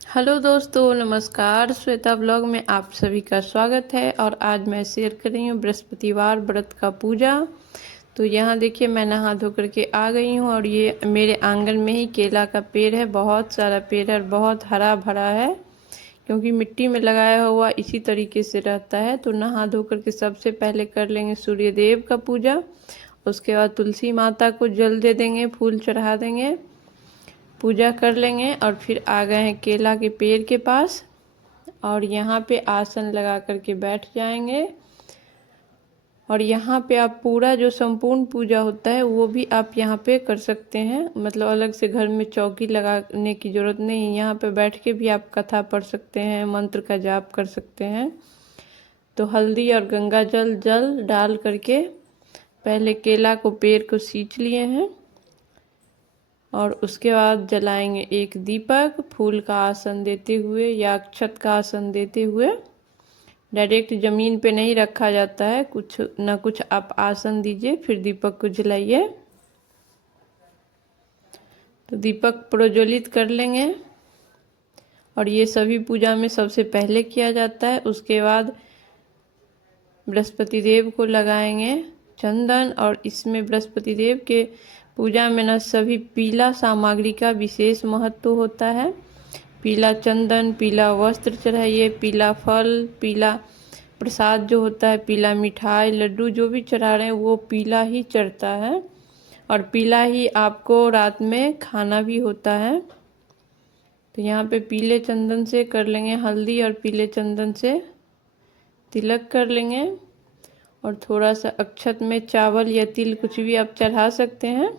Hello दोस्तों, नमस्कार। Shweta blog में आप सभी का स्वागत है। और आज मैं शेयर कर रही हूँ बृहस्पतिवार व्रत का पूजा। तो यहाँ देखिए, मैं नहा धो करके आ गई हूँ और ये मेरे आंगन में ही केला का पेड़ है। बहुत सारा पेड़ है और बहुत हरा भरा है, क्योंकि मिट्टी में लगाया हुआ इसी तरीके से रहता है। तो नहा धो करके सबसे पहले कर लेंगे सूर्य देव का पूजा। उसके बाद तुलसी माता को जल दे देंगे, फूल चढ़ा देंगे, पूजा कर लेंगे। और फिर आ गए हैं केला के पेड़ के पास और यहाँ पे आसन लगा करके बैठ जाएंगे। और यहाँ पे आप पूरा जो संपूर्ण पूजा होता है वो भी आप यहाँ पे कर सकते हैं। मतलब अलग से घर में चौकी लगाने की ज़रूरत नहीं है, यहाँ पे बैठ के भी आप कथा पढ़ सकते हैं, मंत्र का जाप कर सकते हैं। तो हल्दी और गंगा जल डाल करके पहले केला को पेड़ को सींच लिए हैं और उसके बाद जलाएंगे एक दीपक, फूल का आसन देते हुए या अक्षत का आसन देते हुए। डायरेक्ट ज़मीन पे नहीं रखा जाता है, कुछ ना कुछ आप आसन दीजिए फिर दीपक को जलाइए। तो दीपक प्रज्वलित कर लेंगे और ये सभी पूजा में सबसे पहले किया जाता है। उसके बाद बृहस्पति देव को लगाएंगे चंदन। और इसमें बृहस्पति देव के पूजा में न सभी पीला सामग्री का विशेष महत्व होता है। पीला चंदन, पीला वस्त्र चढ़ाइए, पीला फल, पीला प्रसाद जो होता है, पीला मिठाई लड्डू जो भी चढ़ा रहे हैं वो पीला ही चढ़ता है। और पीला ही आपको रात में खाना भी होता है। तो यहाँ पे पीले चंदन से कर लेंगे, हल्दी और पीले चंदन से तिलक कर लेंगे। और थोड़ा सा अक्षत में चावल या तिल कुछ भी आप चढ़ा सकते हैं।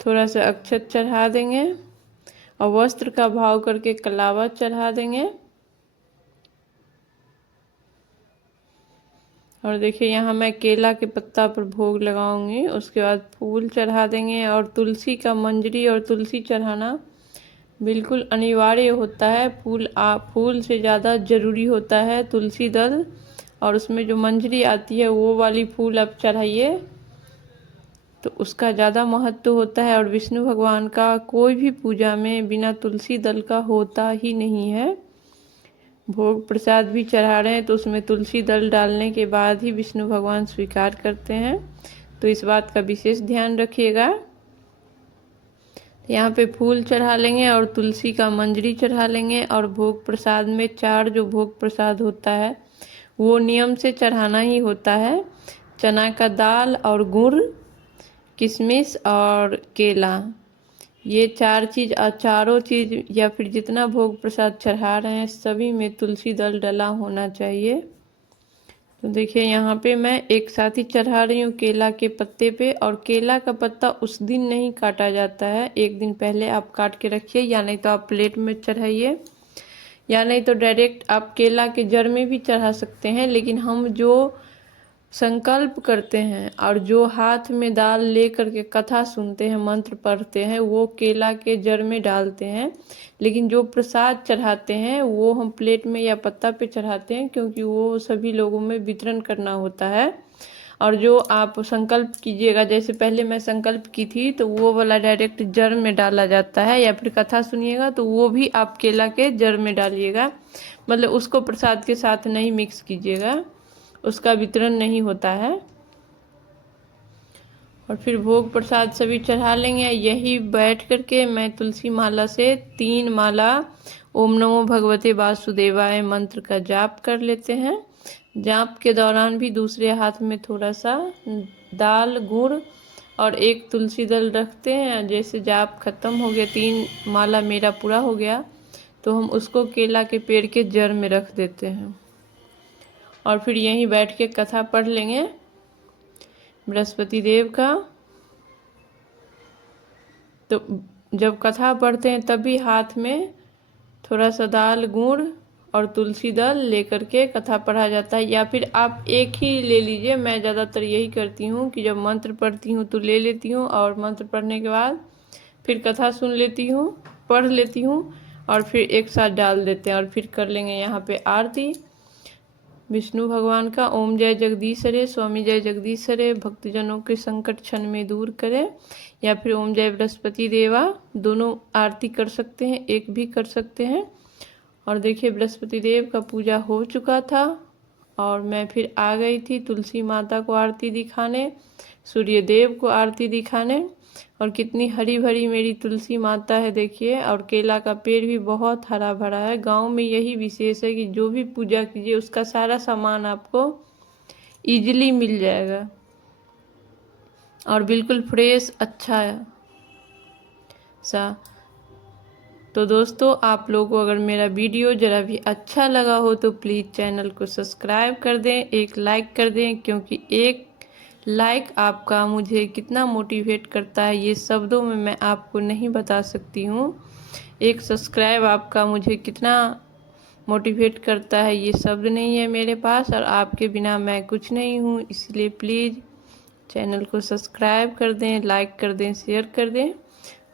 थोड़ा सा अक्षत चढ़ा देंगे और वस्त्र का भाव करके कलावा चढ़ा देंगे। और देखिए, यहाँ मैं केला के पत्ता पर भोग लगाऊंगी। उसके बाद फूल चढ़ा देंगे और तुलसी का मंजरी और तुलसी चढ़ाना बिल्कुल अनिवार्य होता है। फूल से ज़्यादा ज़रूरी होता है तुलसी दल। और उसमें जो मंजरी आती है वो वाली फूल आप चढ़ाइए तो उसका ज़्यादा महत्व होता है। और विष्णु भगवान का कोई भी पूजा में बिना तुलसी दल का होता ही नहीं है। भोग प्रसाद भी चढ़ा रहे हैं तो उसमें तुलसी दल डालने के बाद ही विष्णु भगवान स्वीकार करते हैं। तो इस बात का विशेष ध्यान रखिएगा। यहाँ पे फूल चढ़ा लेंगे और तुलसी का मंजरी चढ़ा लेंगे। और भोग प्रसाद में 4 जो भोग प्रसाद होता है वो नियम से चढ़ाना ही होता है। चना का दाल और गुड़, किशमिश और केला, ये 4 चीज़। और चारों चीज़ या फिर जितना भोग प्रसाद चढ़ा रहे हैं सभी में तुलसी दल डला होना चाहिए। तो देखिए, यहाँ पे मैं एक साथ ही चढ़ा रही हूँ केला के पत्ते पे। और केला का पत्ता उस दिन नहीं काटा जाता है, एक दिन पहले आप काट के रखिए, या नहीं तो आप प्लेट में चढ़ाइए, या नहीं तो डायरेक्ट आप केला के जड़ में भी चढ़ा सकते हैं। लेकिन हम जो संकल्प करते हैं और जो हाथ में दाल ले करके कथा सुनते हैं, मंत्र पढ़ते हैं, वो केला के जड़ में डालते हैं। लेकिन जो प्रसाद चढ़ाते हैं वो हम प्लेट में या पत्ता पे चढ़ाते हैं, क्योंकि वो सभी लोगों में वितरण करना होता है। और जो आप संकल्प कीजिएगा, जैसे पहले मैं संकल्प की थी, तो वो वाला डायरेक्ट जड़ में डाला जाता है। या फिर कथा सुनिएगा तो वो भी आप केला के जड़ में डालिएगा, मतलब उसको प्रसाद के साथ नहीं मिक्स कीजिएगा, उसका वितरण नहीं होता है। और फिर भोग प्रसाद सभी चढ़ा लेंगे। यही बैठ करके मैं तुलसी माला से 3 माला ओम नमो भगवते वासुदेवाय मंत्र का जाप कर लेते हैं। जाप के दौरान भी दूसरे हाथ में थोड़ा सा दाल, गुड़ और एक तुलसी दल रखते हैं। जैसे जाप खत्म हो गया, 3 माला मेरा पूरा हो गया, तो हम उसको केला के पेड़ के जड़ में रख देते हैं। और फिर यहीं बैठ के कथा पढ़ लेंगे बृहस्पति देव का। तो जब कथा पढ़ते हैं तभी हाथ में थोड़ा सा दाल, गुड़ और तुलसी दल लेकर के कथा पढ़ा जाता है। या फिर आप एक ही ले लीजिए। मैं ज़्यादातर यही करती हूँ कि जब मंत्र पढ़ती हूँ तो ले लेती हूँ, और मंत्र पढ़ने के बाद फिर कथा सुन लेती हूँ, पढ़ लेती हूँ, और फिर एक साथ डाल देते हैं। और फिर कर लेंगे यहाँ पे आरती। विष्णु भगवान का ओम जय जगदीश हरे, स्वामी जय जगदीश हरे भक्तजनों के संकट क्षण में दूर करे, या फिर ओम जय बृहस्पति देवा, दोनों आरती कर सकते हैं, एक भी कर सकते हैं। और देखिए बृहस्पति देव का पूजा हो चुका था और मैं फिर आ गई थी तुलसी माता को आरती दिखाने, सूर्य देव को आरती दिखाने। और कितनी हरी भरी मेरी तुलसी माता है देखिए, और केला का पेड़ भी बहुत हरा भरा है। गांव में यही विशेष है कि जो भी पूजा कीजिए उसका सारा सामान आपको इजीली मिल जाएगा और बिल्कुल फ्रेश अच्छा सा। तो दोस्तों आप लोगों को अगर मेरा वीडियो ज़रा भी अच्छा लगा हो तो प्लीज़ चैनल को सब्सक्राइब कर दें, एक लाइक कर दें, क्योंकि एक लाइक आपका मुझे कितना मोटिवेट करता है ये शब्दों में मैं आपको नहीं बता सकती हूँ। एक सब्सक्राइब आपका मुझे कितना मोटिवेट करता है ये शब्द नहीं है मेरे पास, और आपके बिना मैं कुछ नहीं हूँ। इसलिए प्लीज़ चैनल को सब्सक्राइब कर दें, लाइक कर दें, शेयर कर दें।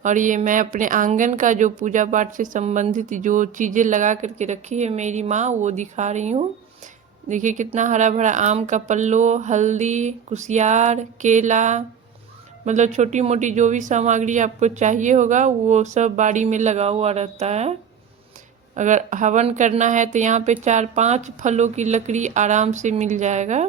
और ये मैं अपने आंगन का जो पूजा पाठ से संबंधित जो चीज़ें लगा करके रखी है मेरी माँ, वो दिखा रही हूँ। देखिए कितना हरा भरा आम का पल्लो, हल्दी, कुशियार, केला, मतलब छोटी मोटी जो भी सामग्री आपको चाहिए होगा वो सब बाड़ी में लगा हुआ रहता है। अगर हवन करना है तो यहाँ पे 4-5 फलों की लकड़ी आराम से मिल जाएगा।